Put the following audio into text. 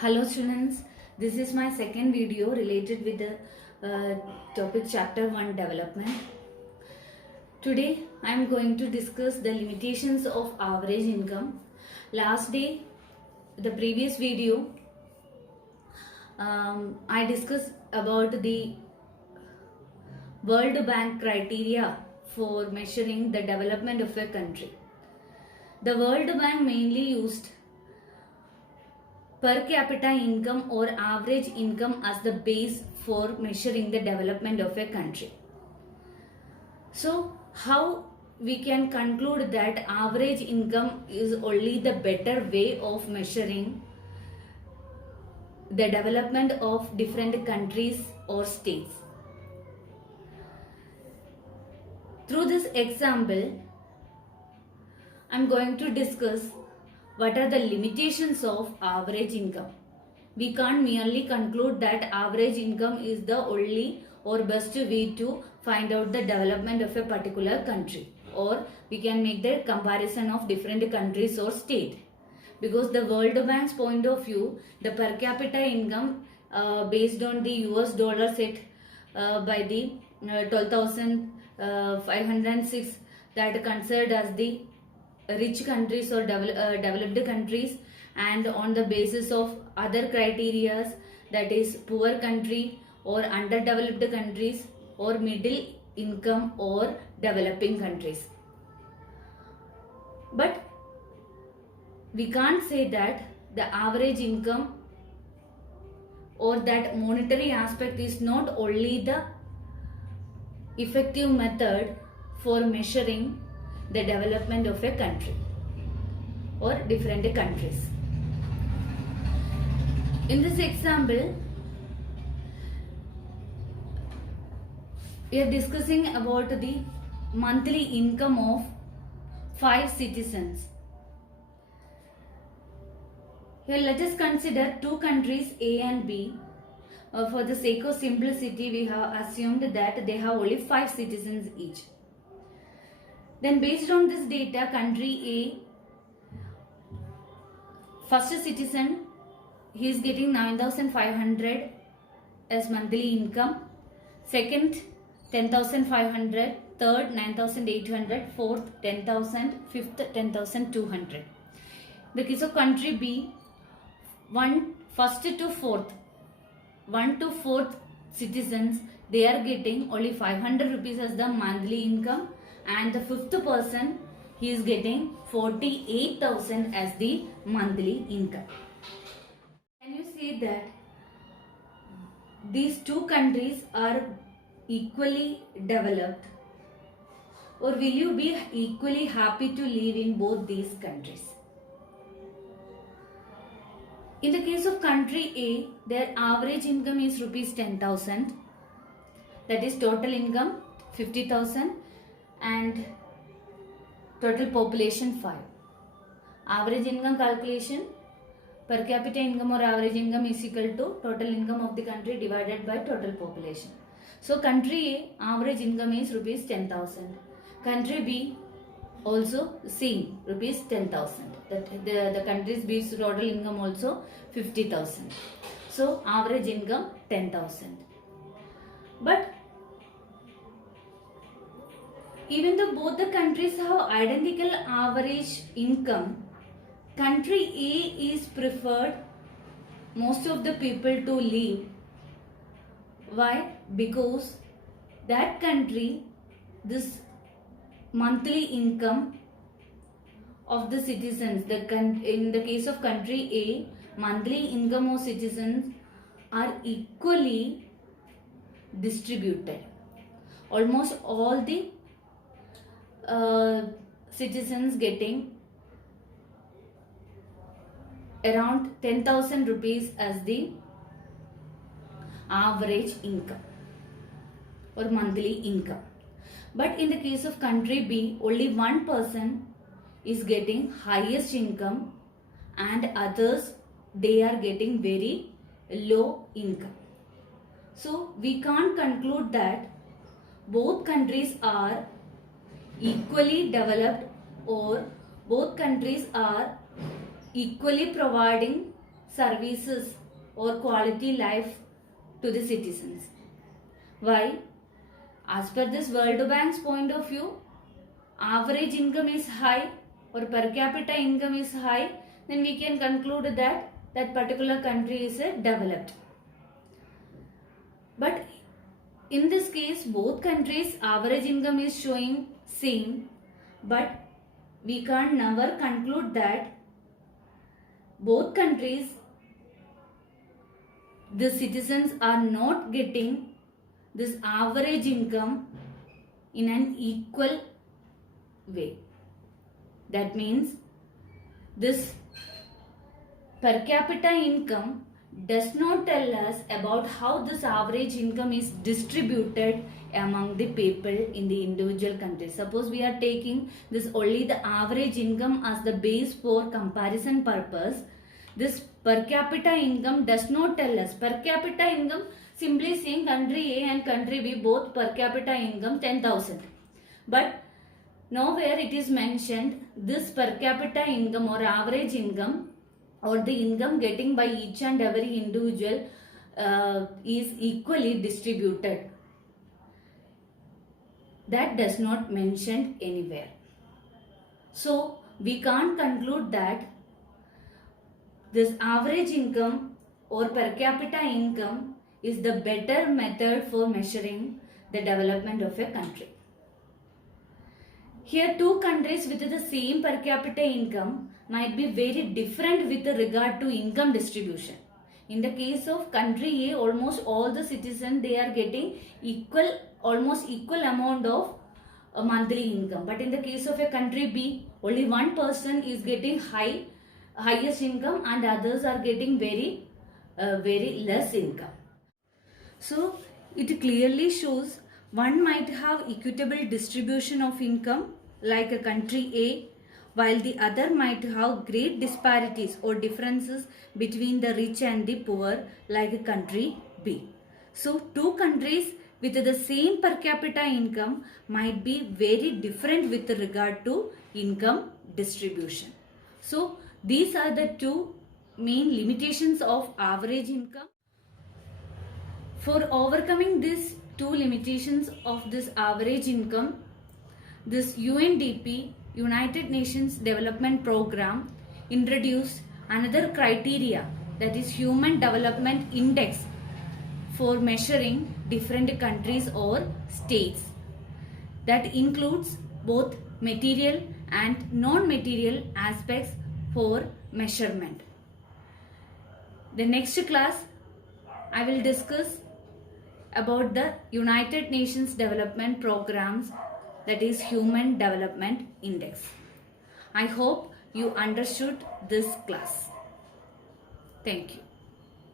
Hello students, this is my second video related with the topic chapter 1 development. Today I am going to discuss the limitations of average income. Last day, the previous video, I discussed about the World Bank criteria for measuring the development of a country. The World Bank mainly used per capita income or average income as the base for measuring the development of a country. So, how we can conclude that average income is only the better way of measuring the development of different countries or states? Through this example, I am going to discuss what are the limitations of average income. We can't merely conclude that average income is the only or best way to find out the development of a particular country, or we can make the comparison of different countries or state. Because the World Bank's point of view, the per capita income based on the US dollar set by the 12,506 that considered as the rich countries or developed countries, and on the basis of other criteria, that is poor country or underdeveloped countries or middle income or developing countries. But we can't say that the average income or that monetary aspect is not only the effective method for measuring the development of a country or different countries. In this example, we are discussing about the monthly income of 5 citizens. Here let us consider two countries A and B. For the sake of simplicity, we have assumed that they have only 5 citizens each. Then based on this data, country A, first citizen, he is getting 9,500 as monthly income. Second, 10,500. Third, 9,800. Fourth, 10,000. Fifth, 10,200. The case of country B, 1 to 4th citizens, they are getting only 500 rupees as the monthly income, and the 5th person, he is getting 48,000 as the monthly income. Can you see that these two countries are equally developed, or will you be equally happy to live in both these countries? In the case of country A, their average income is rupees 10,000, that is total income 50,000, and total population 5. Average income calculation, per capita income or average income is equal to total income of the country divided by total population. So country A, average income is rupees 10,000. Country B also same, rupees 10,000. The country's B's total income also 50,000. So average income 10,000. But even though both the countries have identical average income, country A is preferred most of the people to live. Why? Because that country, this monthly income of the citizens, in the case of country A, monthly income of citizens are equally distributed. Almost all the citizens getting around 10,000 rupees as the average income or monthly income. But in the case of country B, only one person is getting highest income and others, they are getting very low income. So we can't conclude that both countries are equally developed or both countries are equally providing services or quality life to the citizens. Why? As per this World Bank's point of view, average income is high or per capita income is high, then we can conclude that that particular country is developed. But in this case, both countries' average income is showing same, but we can't never conclude that both countries, the citizens are not getting this average income in an equal way. That means this per capita income does not tell us about how this average income is distributed among the people in the individual countries. Suppose we are taking this only the average income as the base for comparison purpose. This per capita income does not tell us. Per capita income, simply saying country A and country B both per capita income 10,000. But nowhere it is mentioned this per capita income or average income or the income getting by each and every individual is equally distributed. That does not mention anywhere. So we can't conclude that this average income or per capita income is the better method for measuring the development of a country. Here two countries with the same per capita income might be very different with regard to income distribution. In the case of country A, almost all the citizens, they are getting almost equal amount of monthly income. But in the case of a country B, only one person is getting highest income and others are getting very less income. So it clearly shows one might have equitable distribution of income like a country A, while the other might have great disparities or differences between the rich and the poor like a country B. So two countries with the same per capita income might be very different with regard to income distribution. So these are the two main limitations of average income. For overcoming these two limitations of this average income, this UNDP, United Nations Development Program, introduced another criteria, that is Human Development Index, for measuring different countries or states. That includes both material and non-material aspects for measurement. The next class, I will discuss about the United Nations Development Programs, that is Human Development Index. I hope you understood this class. Thank you.